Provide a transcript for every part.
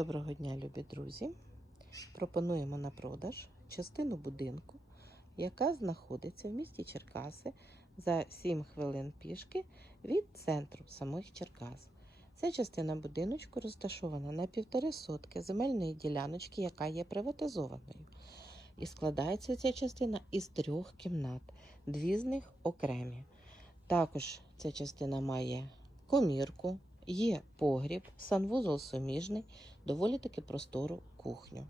Доброго дня, любі друзі! Пропонуємо на продаж частину будинку, яка знаходиться в місті Черкаси за 7 хвилин пішки від центру самих Черкас. Ця частина будиночку розташована на півтори сотки земельної діляночки, яка є приватизованою. І складається ця частина із трьох кімнат, дві з них окремі. Також ця частина має комірку, є погріб, санвузол суміжний, доволі таки простору кухню.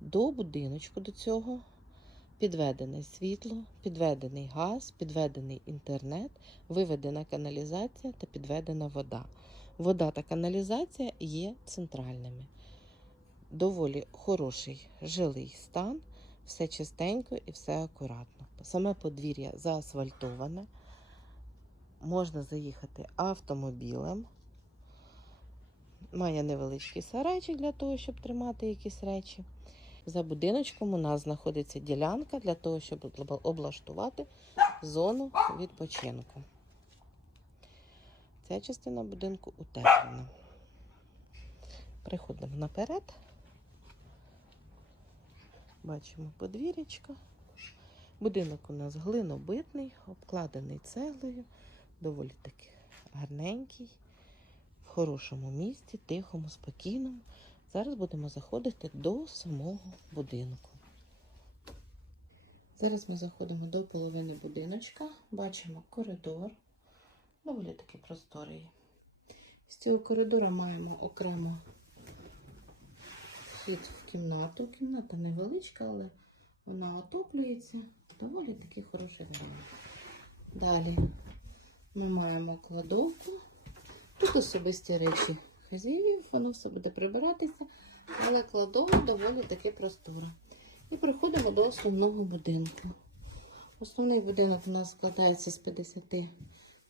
До будиночку до цього підведене світло, підведений газ, підведений інтернет, виведена каналізація та підведена вода. Вода та каналізація є центральними. Доволі хороший жилий стан, все чистенько і все акуратно. Саме подвір'я заасфальтоване. Можна заїхати автомобілем. Має невеличкий сарайчик для того, щоб тримати якісь речі. За будиночком у нас знаходиться ділянка для того, щоб облаштувати зону відпочинку. Ця частина будинку утеплена. Приходимо наперед. Бачимо подвір'ячко. Будинок у нас глинобитний, обкладений цеглою, доволі таки гарненький, хорошому місці, тихому, спокійному. Зараз будемо заходити до самого будинку. Зараз ми заходимо до половини будиночка, бачимо коридор, доволі таки просторий. З цього коридора маємо окремо вхід в кімнату. Кімната невеличка, але вона отоплюється. Доволі такий хороший варіант. Далі ми маємо кладовку. Тут особисті речі хазяїв, воно все буде прибиратися, але кладова доволі таки простора. І приходимо до основного будинку. Основний будинок у нас складається з 50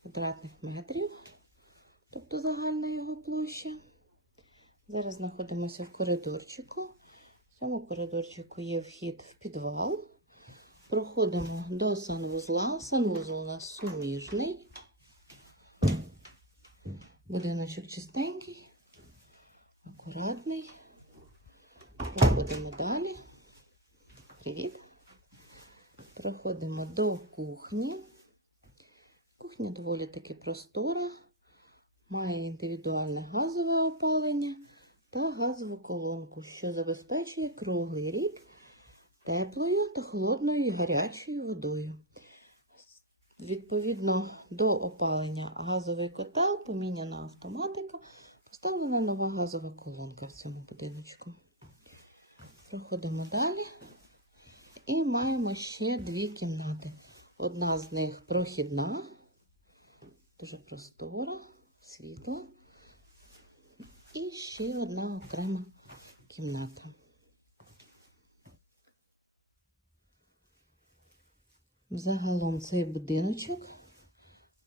квадратних метрів, тобто загальна його площа. Зараз знаходимося в коридорчику. В цьому коридорчику є вхід в підвал. Проходимо до санвузла. Санвузол у нас суміжний. Будиночок чистенький, акуратний. Проходимо далі. Привіт. Проходимо до кухні. Кухня доволі таки простора, має індивідуальне газове опалення та газову колонку, що забезпечує круглий рік теплою та холодною і гарячою водою. Відповідно до опалення газовий котел, поміняна автоматика, поставлена нова газова колонка в цьому будиночку. Проходимо далі і маємо ще дві кімнати. Одна з них прохідна, дуже простора, світла. І ще одна окрема кімната. Загалом цей будиночок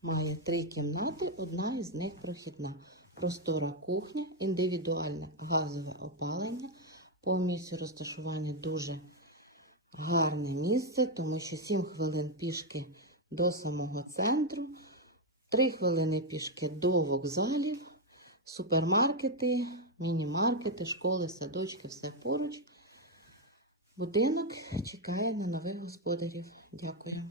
має три кімнати, одна із них прохідна. Простора кухня, індивідуальне газове опалення. По місцю розташування дуже гарне місце, тому що 7 хвилин пішки до самого центру, 3 хвилини пішки до вокзалів, супермаркети, міні-маркети, школи, садочки, все поруч. Будинок чекає на нових господарів. Дякую.